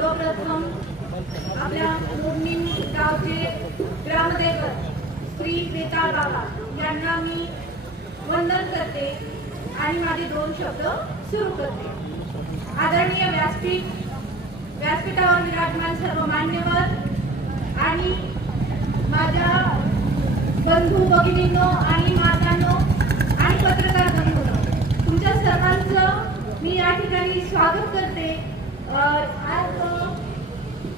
सर्वप्रथम आपल्या मोडणी गावचे ग्रामदैवत श्री बेताळ बाबा यांना मी वंदन करते आणि माझे 2 शब्द सुरू करते. आदरणीय व्यासपीठावर विराजमान सर्व मान्यवर आणि माझ्या बंधू भगिनींनो आणि मातांनो आणि पत्रकार बंधूंनो, तुमच्या सर्वांचं मी या ठिकाणी स्वागत करते. आज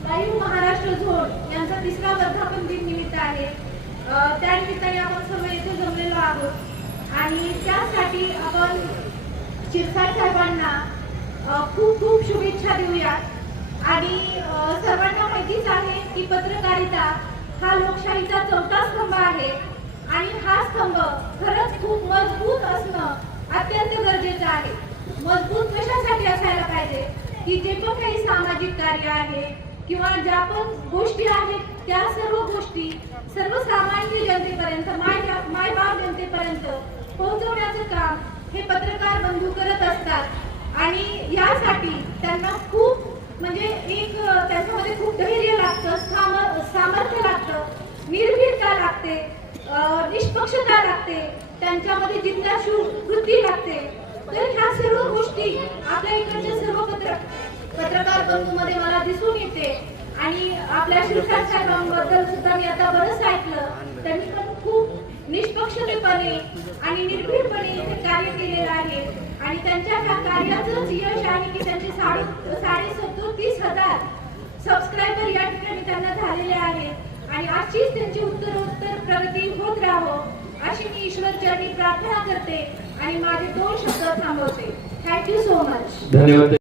लाईव्ह महाराष्ट्र झोन यांचा 3रा वर्धापन दिन निमित्त आहे. त्या निमित्ताने आपण सर्व येथे जमलेलो आहोत आणि त्यासाठी आपण शिरसाट साहेबांना खूप खूप शुभेच्छा देऊया. आणि सर्वांना माहितीच आहे की पत्रकारिता हा लोकशाहीचा 4था स्तंभ आहे आणि हा स्तंभ खरंच खूप मजबूत असणं अत्यंत गरजेचं आहे. मजबूत कशासाठी असायला पाहिजे की जे पण काही सामाजिक कार्य आहे किंवा ज्या पण गोष्टी आहेत त्या सर्व गोष्टी सर्वसामान्य जनतेपर्यंत मायबाप जनतेपर्यंत पोहोचवण्याचं काम हे पत्रकार बंधू करत असतात. आणि यासाठी त्यांना खूप म्हणजे एक त्याच्यामध्ये खूप धैर्य लागतं, सामर्थ्य लागतं, निर्भीडता लागते, निष्पक्षता लागते, त्यांच्यामध्ये जिज्ञासू वृत्ती लागते. तर ह्या सर्व गोष्टी आपल्या इकडच्या सर्व पत्रकार बंधूंमध्ये मला दिसून येते. आणि आपल्या शिरसाट साहेबांबद्दल सुद्धा मी आता बरंच ऐकलं. त्यांनी पण खूप निष्पक्षतेपणे आणि निर्भीडपणे इथे कार्य केलेलं आहे आणि त्यांच्या ह्या कार्याचंच यश आहे की त्यांचे 37,000 सबस्क्रायबर या ठिकाणी त्यांना झालेले आहेत. आणि अशीच त्यांची उत्तरोत्तर प्रगती होत राहो अशी मी ईश्वरचरणी प्रार्थना करते आणि माझे 2 शब्द थांबवते. Thank you so much. धन्यवाद.